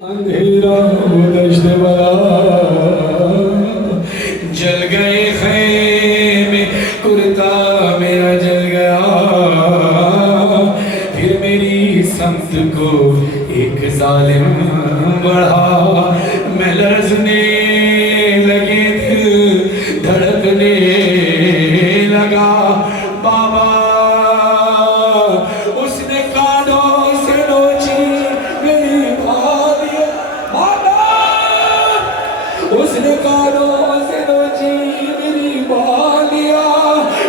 اندھیرا دشت بلا جل گئے خیمے کرتا میرا جل گیا پھر میری سمت کو ایک ظالم بڑھا میں لرزنے لگے دل دھڑکنے لگا بابا اس نے کانوں سے نوچی میری بھالیاں بابا اس نے کانوں سے نوچی میری بھالیاں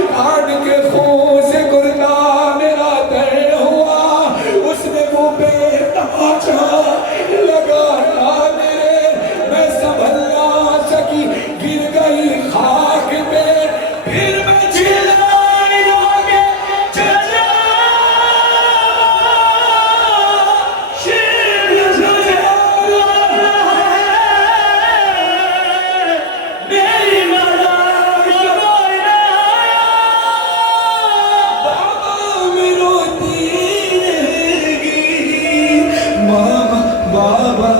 کاٹ کے خون سے کرتا میرا تر ہوا اس نے منہ پہ تماچا لگایا میرے میں سنبھل نہ سکی گر گئی خاک پہ پھر میں چلائی آگے چلا شیر جزیرہ میری ملائی بابا میں روتی رہے بابا بابا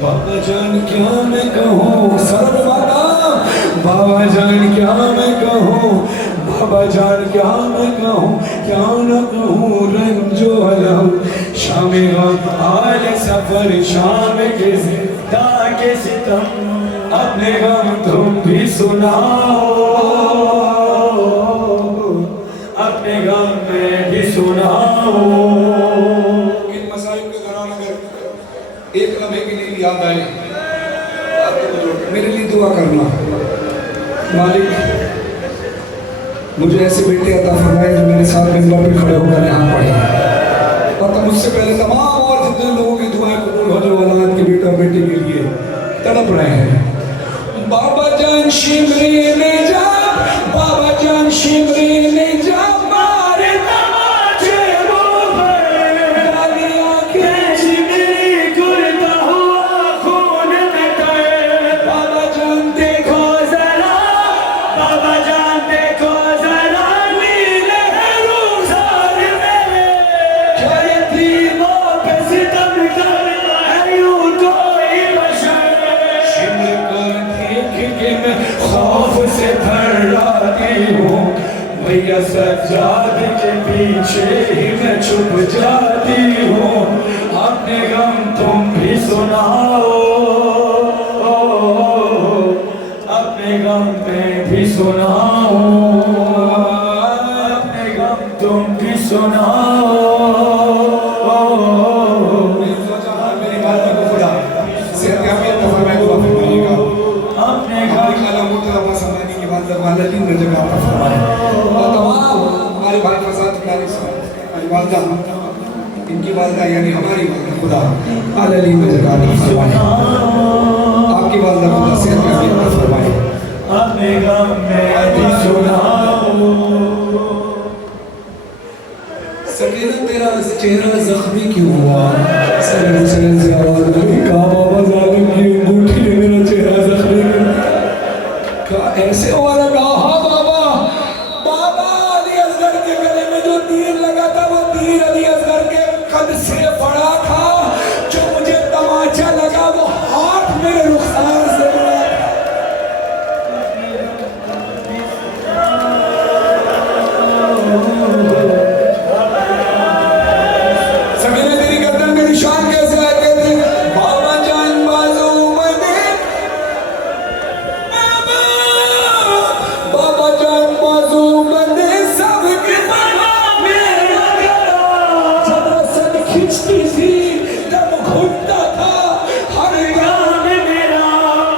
بابا جان کیا میں کہوں سر بابا بابا جان کیا میں کہوں بابا جان کیا میں کہوں کیا نہ کہوں رنج و علم شام غم آل سفر شام کے زندہ کے ستم اپنے غم تم بھی سناؤ اپنے غم میں بھی سناؤ ان مسائل کے دوران اگر ایک لمحے کے لیے یاد آئے میرے لیے دعا کرنا مالک مجھے ایسے بیٹے عطا فرمائے جو میرے ساتھ ممبر پہ کھڑے ہو کر یہاں پڑھیں اور مجھ سے پہلے تمام اور جتنے لوگوں کی دعائیں قبول ہو جو اولاد کے بیٹا اور بیٹی کے لیے تڑپ رہے ہیں بابا جان شمرے میں جا بابا جان شمرے میں جا مارے تماچے وہ گالیاں کھینچ میری کرتا ہوا خون میں کہے بابا جان دیکھو ذرا بابا جان دیکھو ذرا نیلے روزار میں کیا یتیموں پہ ستم کرتا ہے یوں کوئی بشر شمر کر دیکھ کے میں خوف سے تھراتی ہوں بھیا سجاد کے پیچھے ہی میں چھپ جاتی ہوں اپنے غم تم بھی سناؤ اپنے غم میں بھی سناؤ اپنے غم تم بھی سناؤ میری بات کو خدا صحت یابیت کا فرمائے دعا فرمائیے گا اپنے غم کالا مرتضی پاسمانی کی بات دربار لدین میں جگہ پر فرمائے اور تمام ہمارے بھائی فساد کلاری ہماری والدہ ان کی والدہ یعنی ہماری والدہ خدا علی میں جگہ پر فرمائے آپ کی والدہ خدا صحت یابیت کا فرمائے اپنے غم میں بھی سناؤ سکینہ تیرا چہرہ زخمی کیوں ہوا سر حسین سے آواز لگی کہا بابا ظالم کی انگوٹھی نے میرا چہرہ زخمی کہا ایسے ہوا نہ کہا ہاں بابا بابا علی اصغر کے گلے میں جو تیر لگا تھا وہ تیر علی اصغر کے قد سے پڑا تھا جو مجھے تماچا لگا وہ ہاتھ میرے رخسار سے پڑا سکینہ تیری گردن میں نشان کیسے آتے تھے بابا جان بازو میں بابا جان بازو میں سب کے بابا میرا جب رسد کھچتی تھی دم گھٹتا تھا ہر گام میرا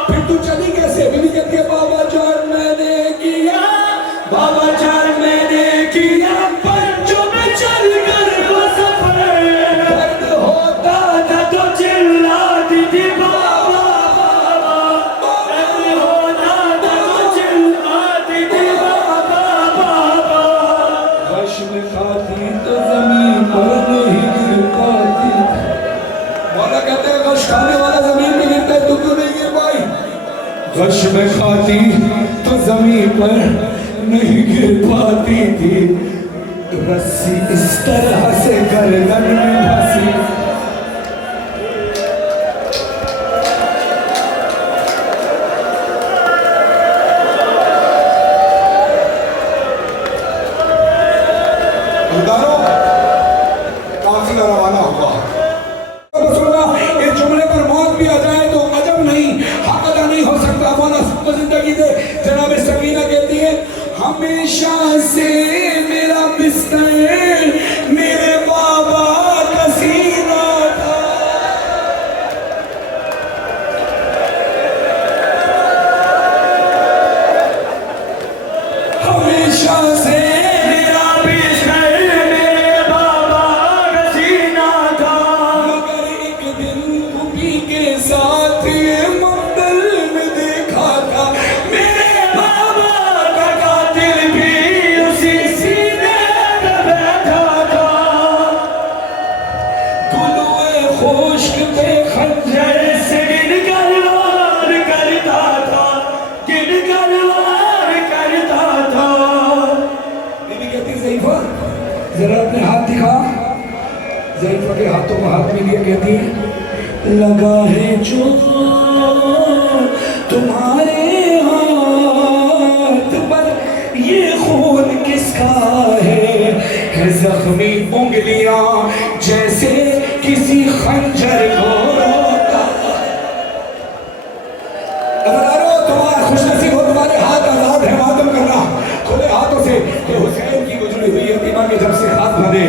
پھر تو چلی کیسے بھی کہتی ہے بابا جان میں نے کیا بابا جان میں نے کیا پر جو میں چل کر وہ سفر درد ہوتا تھا تو چلاتی تھی بابا درد ہوتا تھا تو چلاتی تھی بابا غش میں کھاتی تو زمین پر نہیں گر پاتی مولا کہتے ہیں غش کھانے والا زمین پہ گرتا ہے تو کیوں نہیں گر پائی غش میں کھاتی تو زمین پر نہیں گر پاتی تھی رسی اس طرح سے گردن میں پھنسی پہ خنجر سے گن کر وار کرتا تھا، گن کر وار کرتا تھا. بی بی کہتی ضعیفہ ذرا اپنے ہاتھ دکھا. ضعیفہ کے ہاتھوں کو ہاتھ میں لیا کہتی ہے لگا ہے جو تمہارے ہاتھ پر یہ خون کس کا ہے زخمی انگلیاں جیسے کسی خنجر کو روکا. تمہارے خوش نصیب ہو تمہارے ہاتھ آزاد ہے ماتم کرنا کھلے ہاتھوں سے کہ حسین کی گزری ہوئی یتیمہ کے جب سے ہاتھ بندھے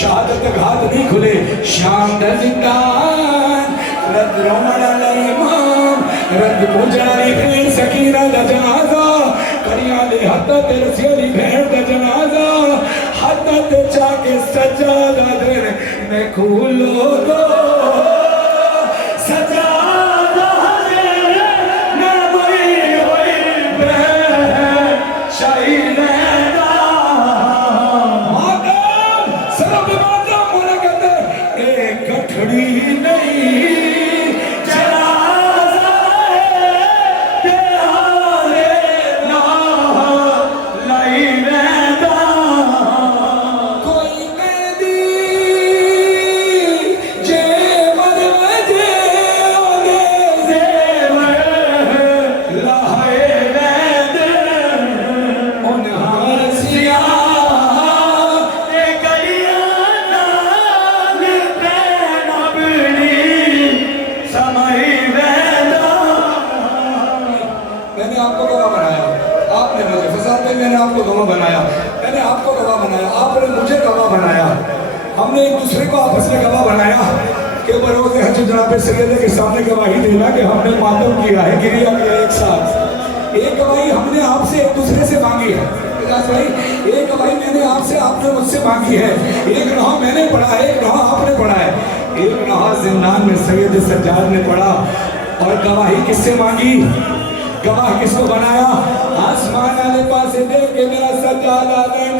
شہادت تک ہاتھ نہیں کھلے. شام دزدان رد رومڑ الامام رد پجاری پھر سکینہ دا جنازہ کریاں لے حدت رسیلی بھیڑ دا جنازہ حدت چاکے سجادہ دن میں کھولو دو سجادہ دن میں مری ہوئی بہن شاہی نیدہ ماتم سرب ماتم مولا کہتے ایک گھڑی نہیں جنازہ ہے پیارے نام لائی نیدہ. کوئی قیدی جیور وجہ آگے زیور لائے نیدہ انہار سیاہ ایک گلیانا لپین اپنی سمائی نیدہ. میں نے آپ کو گواہ بنایا، آپ نے مجھے فساد میں نے آپ کو گواہ بنایا، میں نے آپ کو گواہ بنایا، آپ نے مجھے گواہ بنایا. ہم نے ایک دوسرے کو آپس میں گواہ بنایا کہ بروز حج جناب سیدہ کے سامنے گواہی دینا کہ ہم نے ماتم کیا ہے گریہ کیا ایک ساتھ. ایک گواہی ہم نے آپ سے ایک دوسرے سے مانگی ہے. ایک گواہی میں نے آپ سے آپ نے مجھ سے مانگی ہے. ایک نوحہ میں نے پڑھا ہے، ایک نوحہ آپ نے پڑھا ہے. ایک نوحہ زندان میں سید سجاد نے پڑھا. اور گواہی کس سے مانگی؟ گواہ کس کو بنایا؟ آسمان والے پاس دیکھ کے میرا سجاد آدم